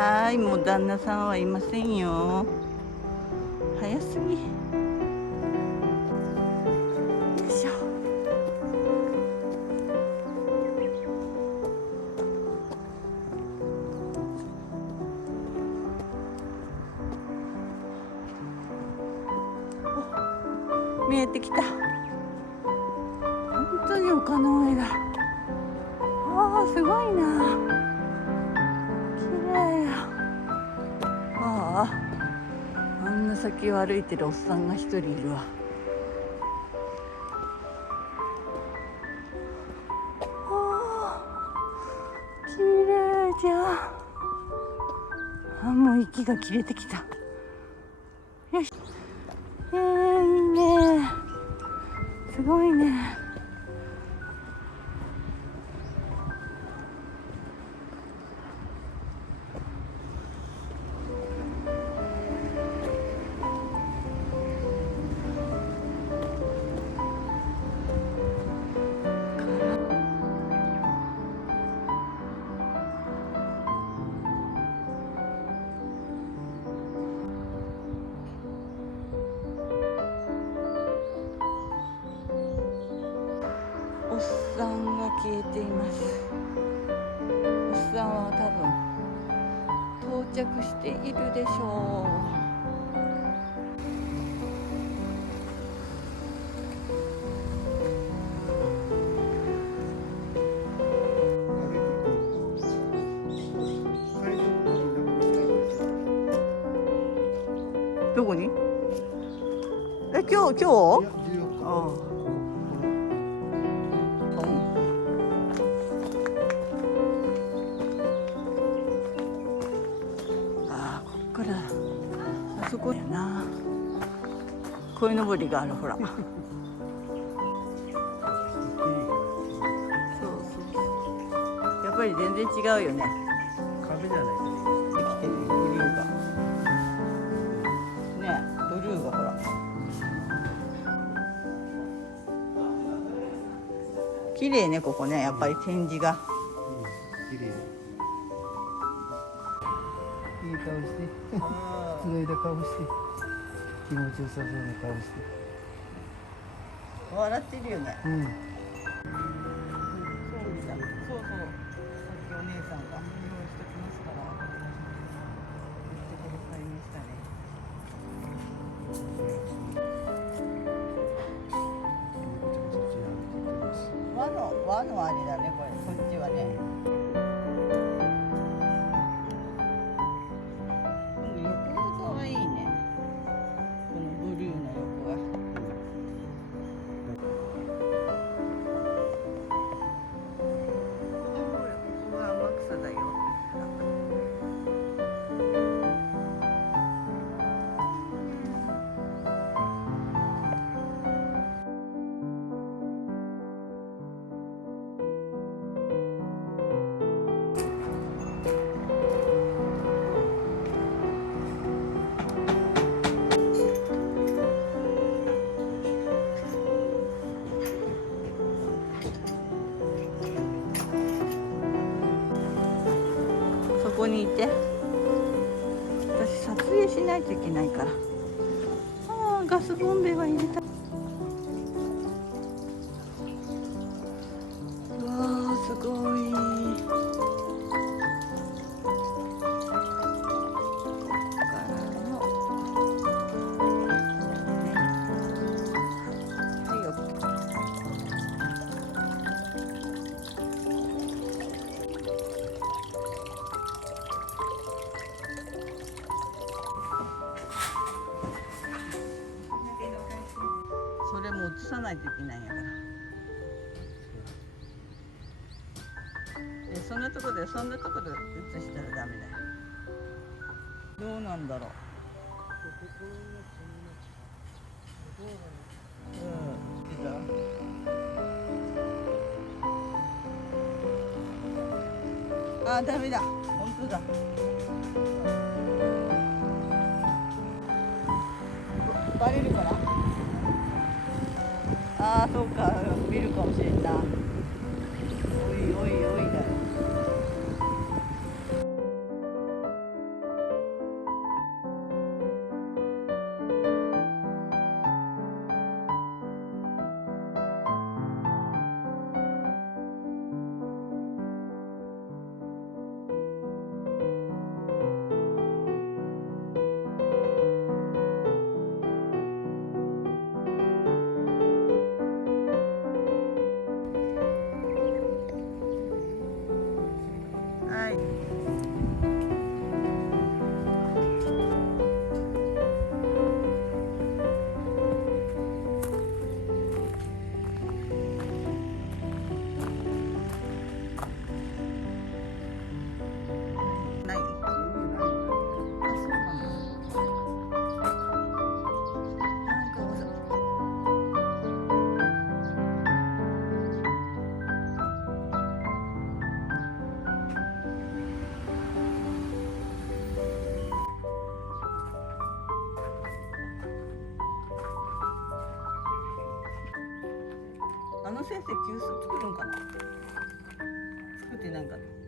はい、もう旦那さんはいませんよ。早すぎ。よいしょ。見えてきた。本当に丘の上だ。ああ、すごいな。綺麗や。ああ、あんな先を歩いてるおっさんが一人いるわ。綺麗じゃ。あ、もう息が切れてきた。よし。いいね。すごいね。おっさんが消えています。おっさんは多分到着しているでしょう。どこに？今日？ああ。こっからあそこやな。鯉のぼりがある、ほら。そうそう。やっぱり全然違うよね。壁じゃないとね。できてるブルーが。ね、ブルーがほら。綺麗ね、ここね、やっぱり展示が。綺麗。いい顔して。くつろいだ顔して。気持ちよさそうな顔して。笑ってるよね。うん。そうそう。さっきお姉さんが用意しておきますから。言ってくださいましたね。和のあれだね、これ。こっちはね。横が可愛いね。このブルーの横が。ここが天草だよ。そこにいて。私撮影しないといけないから。ああ、ガスボンベが入れた。うわあ、すごい。それも映さないといけないんやから。そんなとこで映したらダメだよ。どうなんだろう。あ、ダメだ。本当だ。バレるかな。ああ、そうか、見るかもしれんな。おいおいおいだよ。の先生急須作るんかな。作ってなんかな。